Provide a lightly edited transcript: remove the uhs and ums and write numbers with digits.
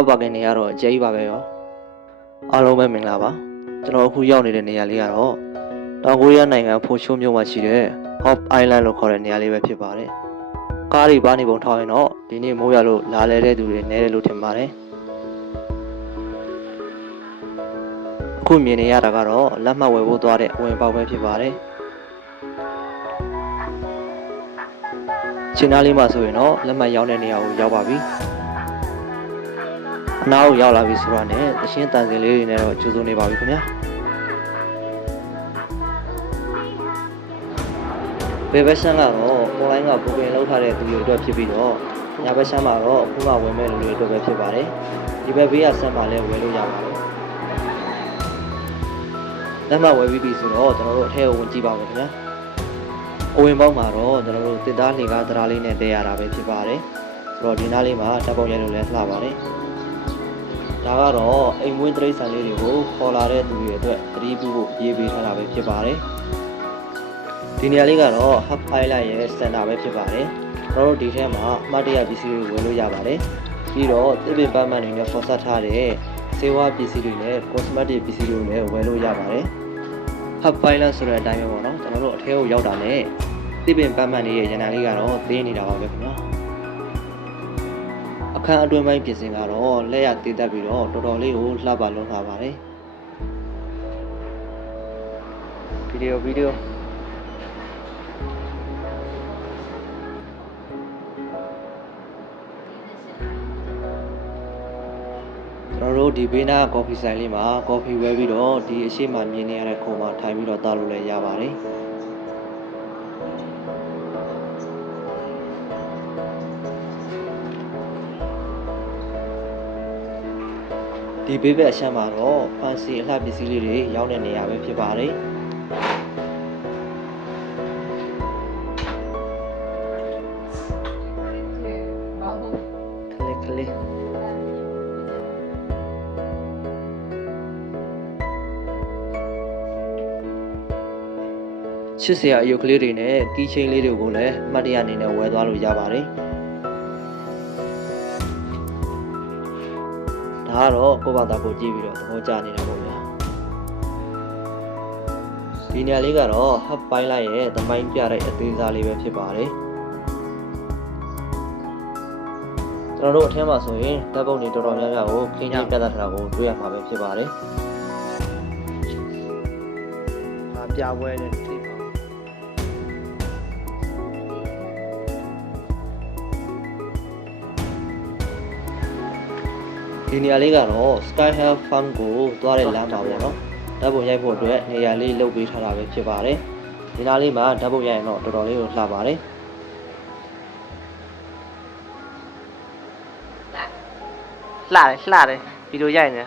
ကားပါကင်နေရတော့အကျဲကြီးပါပဲရောအားလုံးပဲမင်္ဂလာပါကျွန်တော်အခုရောက်နေတဲ့နေရာလေးကတော့တောင်ကိုရီးယားနိုင်ငံဖိုချိုမြို့မှာရှိတဲ့ Hop Island လို့ခေါ်တဲ့နေရာလေးပဲဖြစ်ပါတယ်ကားတွေပါနေပုံထောက်ရင်တော့ဒီနေ့မိုးရလို့လာလဲတဲ့သူတွေနဲတယ်လို့ထင်ပါတယ်အခုမြင်နေရတာကတော့လက်မှတ်ဝယ်ဖို့သွားတဲ့အဝင်ပေါက်ပဲဖြစ်ပါတယ်ချင်းသားလေးမှာဆိုရင်တော့လက်မှတ်ရောင်းတဲ့နေရာကိုရောက်ပါပြီအနားကိုရောက်လာပြီဆိုတော့ねတရှင်းတန်စင်လေးတွေနဲ့တော့ကျူးစုံနေပါပြီခင်ဗျာဘယ်ဘက်ရှမ်းကတော့ online က booking လုပ်ထားတဲ့သူတွေအတွက်ဖြစ်ပြီးတော့ညာဘက်ရှမ်းမှာတော့အခုမှဝင်မဲ့လူတွေအတွက်ပဲဖြစ်ပါတယ်ဒီဘက်ဘေးကဆက်မှာလည်းဝယ်လို့ရပါတယ်လက်မှတ်ဝယ်ပြီးပြီဆိုတော့ကျွန်တော်တို့အထက်ကိုဝင်ကြည့်ပါမယ်ခင်ဗျာအဝင်ပေါက်မှာတော့ကျွန်တော်တို့တစ်သားလှေကားတရားလေးနဲ့တည်ရတာပဲဖြစ်ပါတယ်ဆိုတော့ဒီနားလေးမှာတပ်ပေါက်ရိုက်လို့လည်းလှပါတယ်ဒါကတော့အိမ်မွေးတရိတ်ဆန်လေးတွေကိုခေါ်လာတဲ့သူတွေအတွက်သတိပြုဖို့ရေးပေးထားတာပဲဖြစ်ပါတယ်ဒီနေရာလေးကတော့ Hub Island ရဲ့စင်တာပဲဖြစ်ပါတယ်ကျွန်တော်တို့ဒီထဲမှာအမှတ်တရပစ္စည်းတွေဝယ်လို့ရပါတယ်ပြီးတော့သစ်ပင်ပန်းမန်တွေနဲ့ဖော်ဆက်ထားတဲ့ဆေးဝါးပစ္စည်းတွေနဲ့ cosmetic ပစ္စည်းတွေလည်းဝယ်လို့ရပါတယ် Hub Island ဆိုတဲ့အတိုင်းပဲပေါ့နော်ကျွန်တော်တို့အထဲကိုရောက်တာနဲ့သစ်ပင်ပန်းမန်တွေရဲ့ရန်နာလေးကတော့သေးနေတာပါပဲခင်ဗျာအခန်းအတွင်းပိုင်းပြင်ဆင်ကတော့လက်ရတည်တတ်ပြီးတော့တော်တော်လေးကိုလှပလုံးထားပါတယ်ဗီဒီယိုကျွန်တော်တို့ဒီဘေးနားကော်ဖီဆိုင်လေးမှာကော်ဖီဝယ်ပြီးတော့ဒီအရှိမမြင်နေရတဲ့ခုံမှာထိုင်ပြီးတော့တောက်လို့လည်းရပါတယ်ဒီဘေးဘက်အရှမ်းမှာတော့ဖန်စီအလှပစ္စည်းလေးတွေရောက်တဲ့နေရာပဲဖြစ်ပါတယ်ခလေးချစ်စရာအယုတ်ကလေးတွေနဲ့ကီးချင်းလေးတွေကိုလည်းအမှတ်တရအနေနဲ့ဝယ်သွားလို့ရပါတယ်ဒါကတော့ကိုယ့်ဘာသာကိုကြည့်ပြီးတော့သဘောကျနေတာပေါ့ဗျာဒီနေရာလေးကတော့ Hub Island ရဲ့သမိုင်းပြတဲ့အသေးစားလေးပဲဖြစ်ပါတယ်ကျွန်တော်တို့အထက်မှာဆိုရင်တပ်ပုံတွေတော်တော်များများကိုခင်းချင်းပြသထားတာကိုတွေ့ရမှာပဲဖြစ်ပါတယ်ဒါပြပွဲနဲ့သိပါဒီနေရာလေးကတော့ Sky Health Farm ကိုသွားတဲ့လမ်းပါပေါ့နော်ဓာတ်ပုံရိုက်ဖို့အတွက်နေရာလေးလုပ်ပေးထားတာပဲဖြစ်ပါတယ်ဒီနားလေးမှာဓာတ်ပုံရိုက်ရင်တော့တော်တော်လေးကိုလှပါတယ်လှတယ်ဗီဒီယိုရိုက်နေ